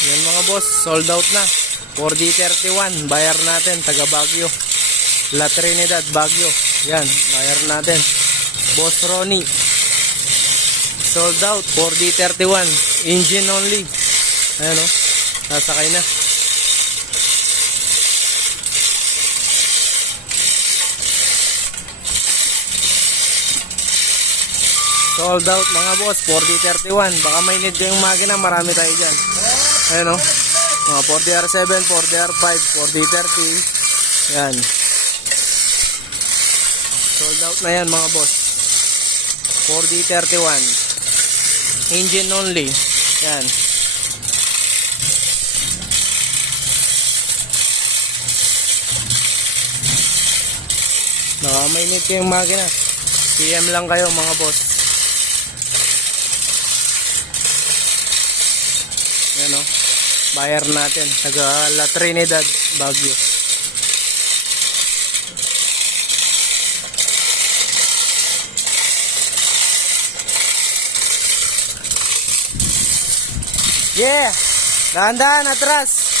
Yan mga boss, sold out na. 4D31, bayar natin, taga Baguio. La Trinidad, Baguio. Yan, bayar natin. Boss Ronnie. Sold out, 4D31. Engine only. Ayan o, nasakay na. Sold out mga boss, 4D31. Baka may need kayong makina, marami tayo dyan. Ayan o, mga 4DR7, 4DR5, 4D30. Yan. Sold out na yan mga boss. 4D31. Engine only. Yan. Baka may need kayong makina, PM lang kayo mga boss. Yan o, bayar natin, taga La Trinidad, Baguio. Yeah, dahan-dahan atras.